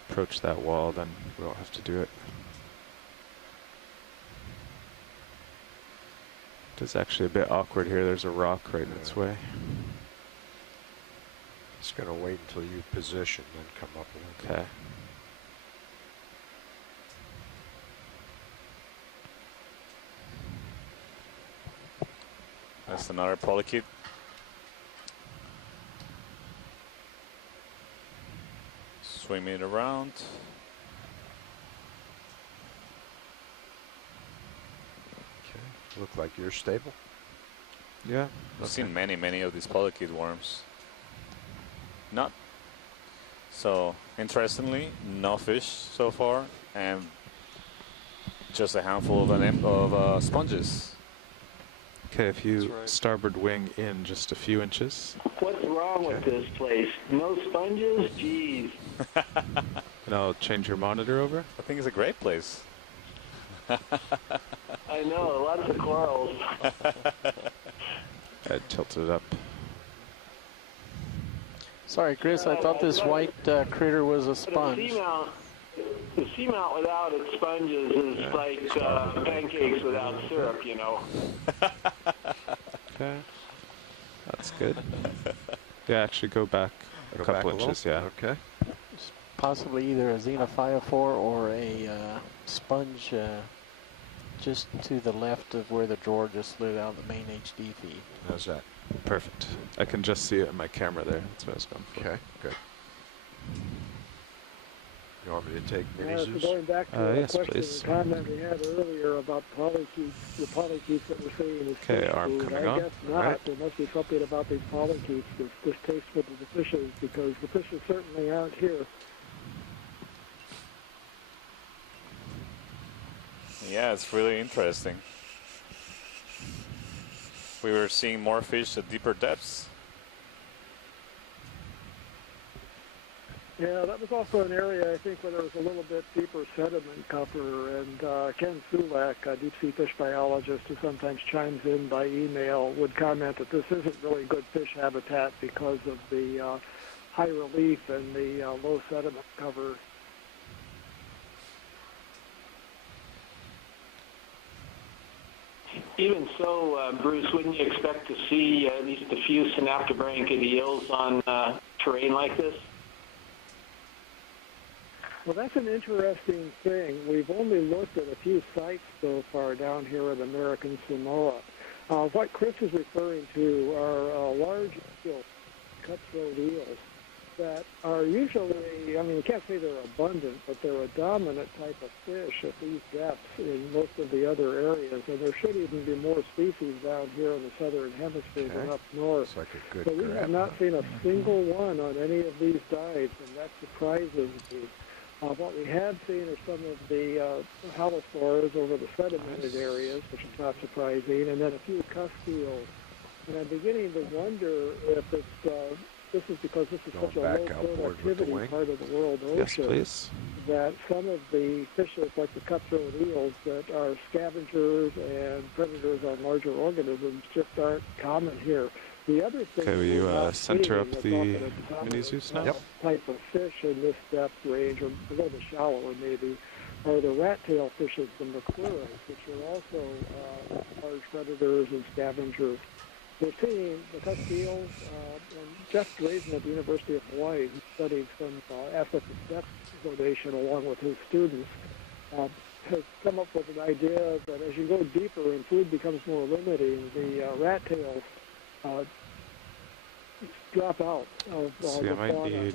approach that wall, then we won't have to do it. It's actually a bit awkward here. There's a rock right in its way. It's going to wait until you position, then come up with it. Okay. That's another polykid. Swing it around. Okay. Look like you're stable. Yeah. I've seen many of these polykid worms. Not so interestingly, no fish so far, and just a handful of sponges. Okay, if you right. starboard wing in just a few inches, What's wrong with this place? No sponges? Jeez. and I'll change your monitor over. I think it's a great place. I know, lots of corals. I tilted it up. Sorry, Chris, I thought this white critter was a But sponge. the seamount without its sponges is like pancakes without syrup, you know. Okay. That's good. Yeah, actually go back a Go couple back a inches, little? yeah. Okay. Possibly either a xenophyophore or a sponge just to the left of where the drawer just slid out of the main HD feed. How's that? Perfect. I can just see it in my camera there. That's what I was going for. Okay, good. You want me to take So mini-Zeus? going back to the Yes, question please. and comment we had earlier about polykeets, the polykeets that we're seeing is Okay, fish arm food. coming I on. guess not. Alright. There must be something about these polykeets that's distasteful to the fishes, because the fishes certainly aren't here. Yeah, it's really interesting. We were seeing more fish at deeper depths. Yeah, that was also an area, I think, where there was a little bit deeper sediment cover. And Ken Sulak, a deep-sea fish biologist who sometimes chimes in by email, would comment that this isn't really good fish habitat because of the high relief and the low sediment cover. Even so, Bruce, wouldn't you expect to see at least a few synaptobranchid eels on terrain like this? Well, that's an interesting thing. We've only looked at a few sites so far down here in American Samoa. What Chris is referring to are large eels, cutthroat eels, that are usually, I mean, you can't say they're abundant, but they're a dominant type of fish at these depths in most of the other areas. And there should even be more species down here in the southern hemisphere than up north. It's like a good But we have grab. not seen a single one on any of these dives, and that surprises me. What we have seen are some of the halosaurs over the sedimented areas, which is not surprising, and then a few cusk eels. And I'm beginning to wonder if it's this is because this is Going such a back low outboard with the productivity wing. part of the world Yes, ocean please. that some of the fishes, like the cutthroat eels, that are scavengers and predators on larger organisms, just aren't common here. The other thing Okay, will you we're not center up seeing the that's often a dominant, mini-Zeus now? Yep. type of fish in this depth range, or a little bit shallower maybe, are the rat-tail fishes, the McClures, which are also large predators and scavengers. We're seeing the cusk eels, and Jeff Drazen at the University of Hawaii, who studied some aspects of depth zonation along with his students, has come up with an idea that as you go deeper and food becomes more limiting, the rat tails drop out of See, the I might fauna. need